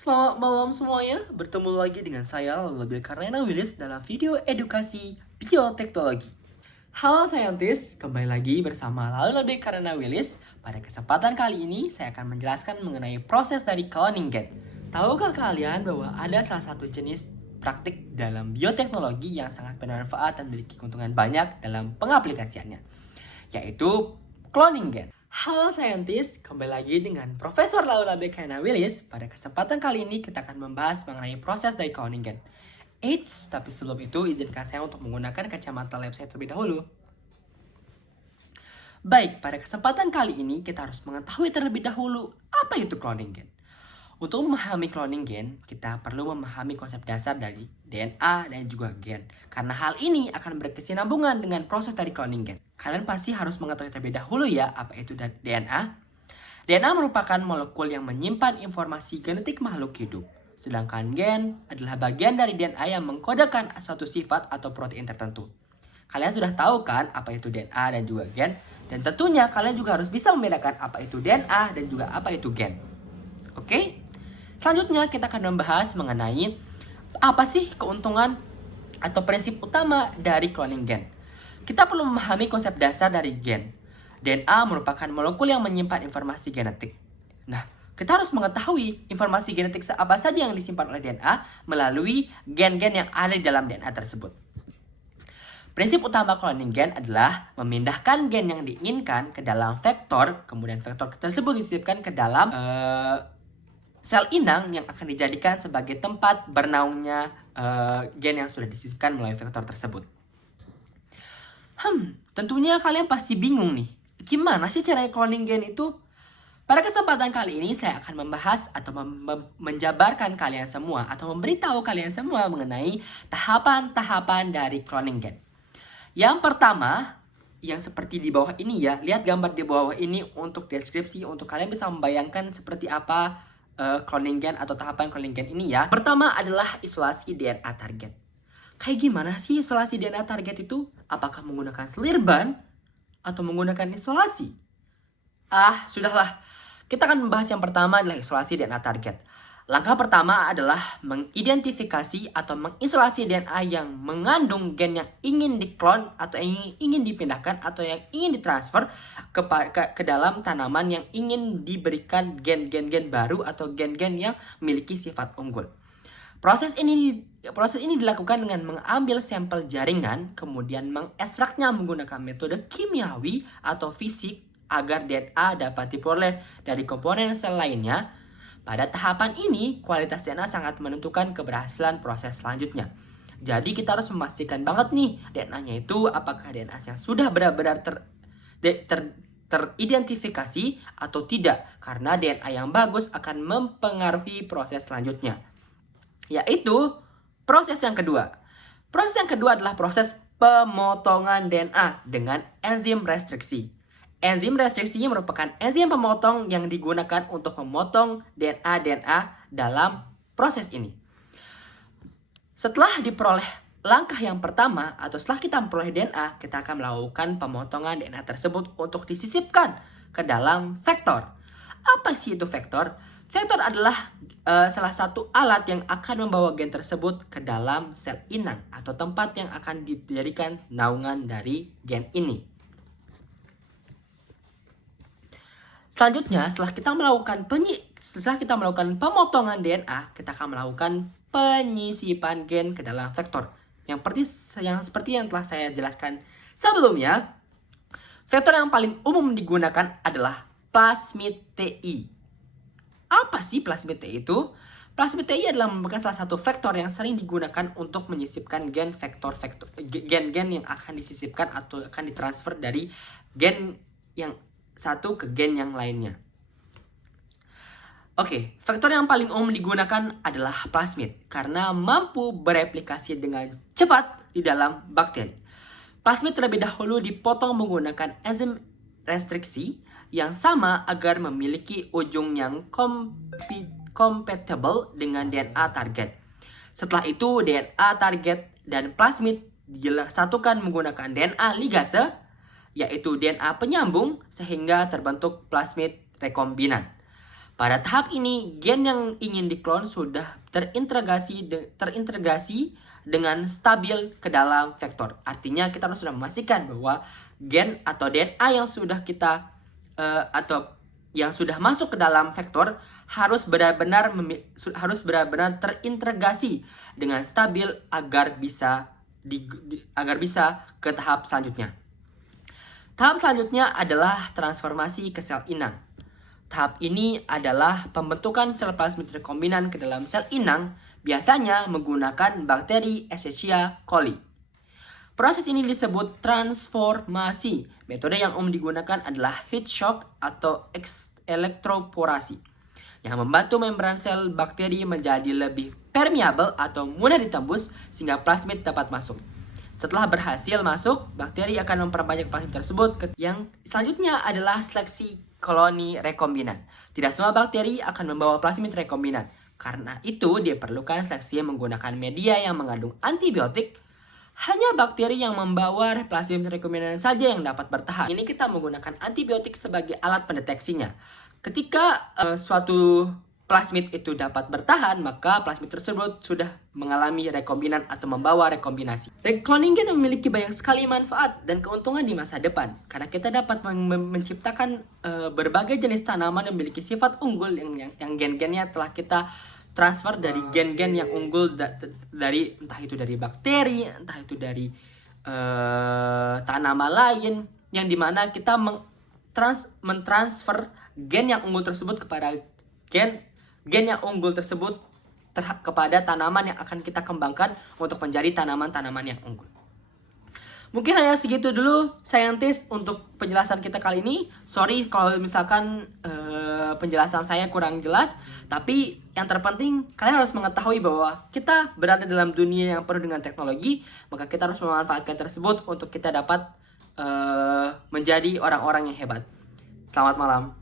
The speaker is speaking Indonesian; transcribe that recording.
Selamat malam semuanya, bertemu lagi dengan saya Labil Karnena Willis dalam video edukasi bioteknologi. Halo saintis, kembali lagi bersama Labil Karnena Willis. Pada kesempatan kali ini, saya akan menjelaskan mengenai proses dari cloning gen. Tahukah kalian bahwa ada salah satu jenis praktik dalam bioteknologi yang sangat bermanfaat dan memiliki keuntungan banyak dalam pengaplikasiannya, yaitu cloning gen. Halo saintis, kembali lagi dengan Profesor Laura Bekana Willis. Pada kesempatan kali ini kita akan membahas mengenai proses dari cloning gen. Eits, tapi sebelum itu izinkan saya untuk menggunakan kacamata lab saya terlebih dahulu. Baik, pada kesempatan kali ini kita harus mengetahui terlebih dahulu apa itu cloning gen. Untuk memahami cloning gen, kita perlu memahami konsep dasar dari DNA dan juga gen. Karena hal ini akan berkesinambungan dengan proses dari cloning gen. Kalian pasti harus mengetahui terlebih dahulu ya apa itu DNA. DNA merupakan molekul yang menyimpan informasi genetik makhluk hidup. Sedangkan gen adalah bagian dari DNA yang mengkodekan suatu sifat atau protein tertentu. Kalian sudah tahu kan apa itu DNA dan juga gen? Dan tentunya kalian juga harus bisa membedakan apa itu DNA dan juga apa itu gen. Oke? Selanjutnya kita akan membahas mengenai apa sih keuntungan atau prinsip utama dari cloning gen. Kita perlu memahami konsep dasar dari gen. DNA merupakan molekul yang menyimpan informasi genetik. Nah, kita harus mengetahui informasi genetik apa saja yang disimpan oleh DNA melalui gen-gen yang ada di dalam DNA tersebut. Prinsip utama cloning gen adalah memindahkan gen yang diinginkan ke dalam vektor, kemudian vektor tersebut disisipkan ke dalam sel inang yang akan dijadikan sebagai tempat bernaungnya gen yang sudah disisipkan melalui vektor tersebut. Tentunya kalian pasti bingung nih, gimana sih cara cloning gen itu? Pada kesempatan kali ini saya akan membahas atau menjabarkan kalian semua atau memberitahu kalian semua mengenai tahapan-tahapan dari cloning gen. Yang pertama, yang seperti di bawah ini ya, lihat gambar di bawah ini untuk deskripsi, untuk kalian bisa membayangkan seperti apa cloning gen atau tahapan cloning gen ini ya. Pertama adalah isolasi DNA target. Kayak gimana sih isolasi DNA target itu? Apakah menggunakan selir ban atau menggunakan isolasi? Sudahlah. Kita akan membahas yang pertama adalah isolasi DNA target. Langkah pertama adalah mengidentifikasi atau mengisolasi DNA yang mengandung gen yang ingin diklon atau yang ingin dipindahkan atau yang ingin ditransfer ke dalam tanaman yang ingin diberikan gen-gen baru atau gen-gen yang memiliki sifat unggul. Proses ini dilakukan dengan mengambil sampel jaringan, kemudian mengekstraknya menggunakan metode kimiawi atau fisik agar DNA dapat diperoleh dari komponen sel lainnya. Pada tahapan ini, kualitas DNA sangat menentukan keberhasilan proses selanjutnya. Jadi kita harus memastikan banget nih DNA-nya itu apakah DNA yang sudah benar-benar teridentifikasi atau tidak. Karena DNA yang bagus akan mempengaruhi proses selanjutnya, yaitu proses yang kedua. Proses yang kedua adalah proses pemotongan DNA dengan enzim restriksi. Enzim restriksi merupakan enzim pemotong yang digunakan untuk memotong DNA dalam proses ini. Setelah diperoleh langkah yang pertama atau setelah kita memperoleh DNA, kita akan melakukan pemotongan DNA tersebut untuk disisipkan ke dalam vektor. Apa sih itu vektor? Vektor adalah salah satu alat yang akan membawa gen tersebut ke dalam sel inang atau tempat yang akan dijadikan naungan dari gen ini. Selanjutnya, setelah kita melakukan pemotongan DNA, kita akan melakukan penyisipan gen ke dalam vektor. Yang seperti yang telah saya jelaskan sebelumnya, vektor yang paling umum digunakan adalah plasmid TI. Apa sih plasmid TI itu? Plasmid TI adalah merupakan salah satu vektor yang sering digunakan untuk menyisipkan gen yang akan disisipkan atau akan ditransfer dari gen yang satu ke gen yang lainnya. Oke, vektor yang paling umum digunakan adalah plasmid karena mampu bereplikasi dengan cepat di dalam bakteri. Plasmid terlebih dahulu dipotong menggunakan enzim restriksi yang sama agar memiliki ujung yang compatible dengan DNA target. Setelah itu, DNA target dan plasmid disatukan menggunakan DNA ligase, yaitu DNA penyambung, sehingga terbentuk plasmid rekombinan. Pada tahap ini, gen yang ingin diklon sudah terintegrasi dengan stabil ke dalam vektor. Artinya kita harus sudah memastikan bahwa gen atau DNA yang sudah kita atau yang sudah masuk ke dalam vektor harus benar-benar terintegrasi dengan stabil agar bisa ke tahap selanjutnya. Tahap selanjutnya adalah transformasi ke sel inang. Tahap ini adalah pembentukan sel plasmid rekombinan ke dalam sel inang, biasanya menggunakan bakteri Escherichia coli. Proses ini disebut transformasi. Metode yang digunakan adalah heat shock atau elektroporasi, yang membantu membran sel bakteri menjadi lebih permeabel atau mudah ditembus sehingga plasmid dapat masuk. Setelah berhasil masuk, bakteri akan memperbanyak plasmid tersebut. Yang selanjutnya adalah seleksi koloni rekombinan. Tidak semua bakteri akan membawa plasmid rekombinan. Karena itu diperlukan seleksi menggunakan media yang mengandung antibiotik. Hanya bakteri yang membawa plasmid rekombinan saja yang dapat bertahan. Ini kita menggunakan antibiotik sebagai alat pendeteksinya. Ketika suatu plasmid itu dapat bertahan, maka plasmid tersebut sudah mengalami rekombinan atau membawa rekombinasi. Cloning gen memiliki banyak sekali manfaat dan keuntungan di masa depan, karena kita dapat menciptakan berbagai jenis tanaman yang memiliki sifat unggul yang gen-gennya telah kita transfer dari gen-gen yang unggul dari entah itu dari bakteri, entah itu dari tanaman lain, yang dimana kita mentransfer gen yang unggul tersebut kepada gen yang unggul tersebut kepada tanaman yang akan kita kembangkan untuk menjadi tanaman-tanaman yang unggul. Mungkin hanya segitu dulu saintis untuk penjelasan kita kali ini. Sorry kalau misalkan penjelasan saya kurang jelas, tapi yang terpenting kalian harus mengetahui bahwa kita berada dalam dunia yang penuh dengan teknologi, maka kita harus memanfaatkan tersebut untuk kita dapat menjadi orang-orang yang hebat. Selamat malam.